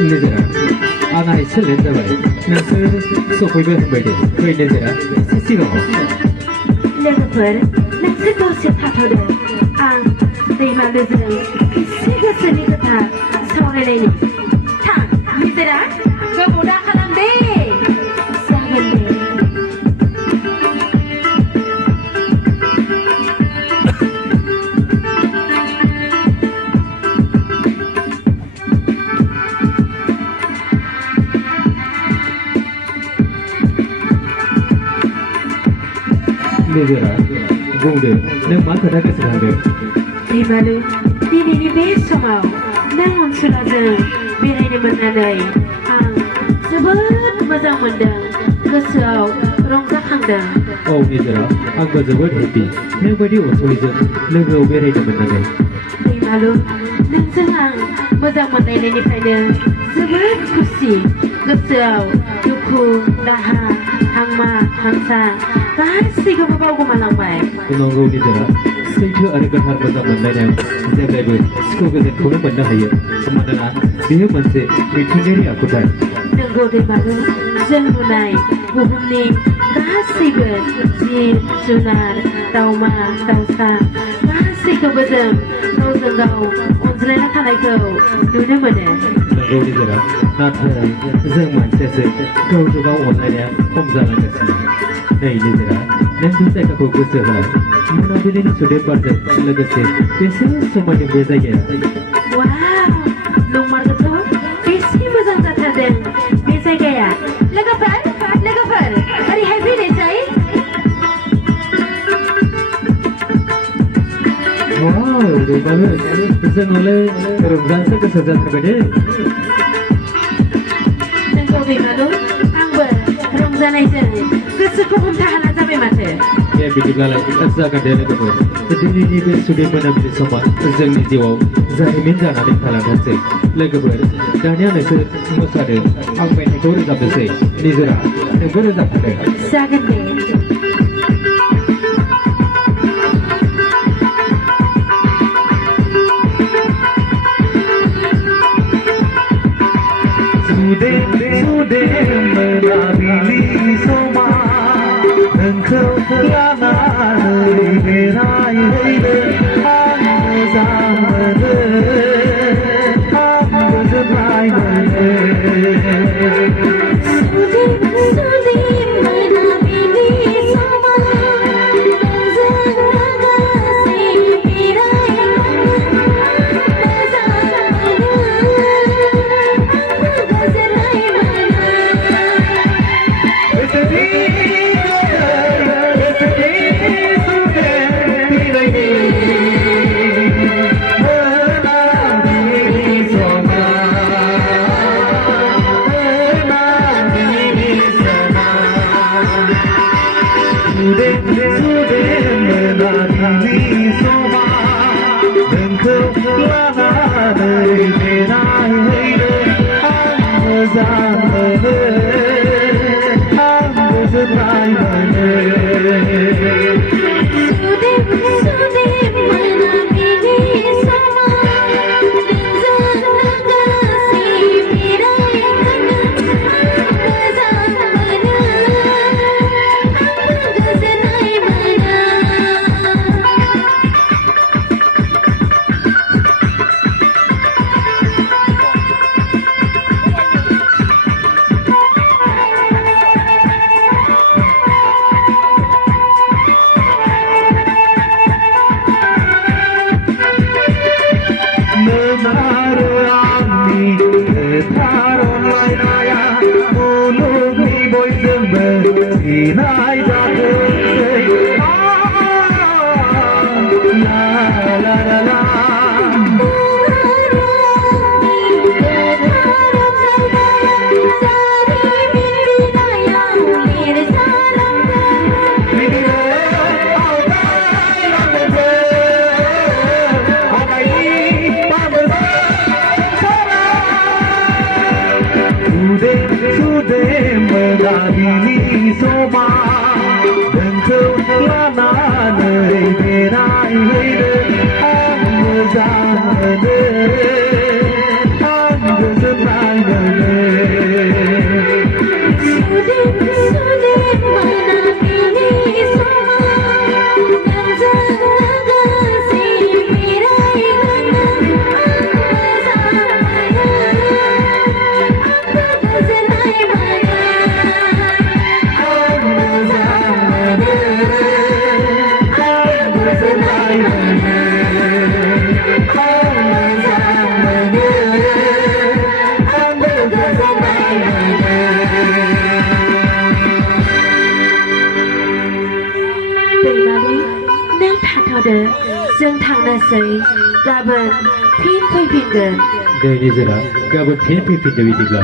Nizera, Anna is still in the way. Nancy, so we will wait it. Wait, Nizera, Sissy. Liverpool, Nancy goes to Patoda. They might listen. It's a nigger. Sorry, lady. Tam, Nizera, go back on day. 7 days. Nizera, go there. No matter what happens. Hey, Malu, did any base somehow? Now on Sulazan, Billy Manade. The bird was a wonder. The slow, wrong the hunger. Oh, Nizera, I was a word happy. Nobody was reason. Never very Manade. Hey, Malu, Nansalang was a one in any feather. The bird could see. The slow, the cool, the hangma, hangsa. Pasti kau bawa aku malang baik. Menunggu di sana. Sejauh ada Gwthar Onnai mengenai jaga sekolah kezen kau mana haya. Sementara dia masih mitunderi aku dah. Nunggu di mana? Jangan Onnai, bukan ni. Pasti ber, jin, sunar, tauma, tausa. Pasti kau berzem, kau zenggau, onzrela tanai kau. Dulu mana? Nunggu di sana. Nanti zaman sesi kau juga Onnai pemjalan kesini. Hey, Nizera, nanti saya kau bersebelah. Mana boleh ni sudah berjaya legasi. Biasa semua yang berjaya. Wow, nomor itu, biasa macam ada. Biasa gaya. Legapal. Hari happy deh saya. Wow, bagus. Bisa mulai Ramadan saya kesajan kepada. Nengkau bagaimana? Angber, Ramadan aja. Kesukupan tahan sampai mati. Ya, begitu lah. Asal kadang itu. Jadi ini sudah menambil semua. Jangan dijawab. Zahimin jangan dikalah nanti. Lagi ber. Dan yang itu semua ada. Angber itu rezat besar. Nizera, itu rezat ada. Sangat deh. Sudah menabili semua. Engkau lama berai aku zaman aku sepai I'm थांनोसै गाबोन फिन फैफिनगोन दे निजोरा गाबोन फिन फैफिनदो बिदिब्ला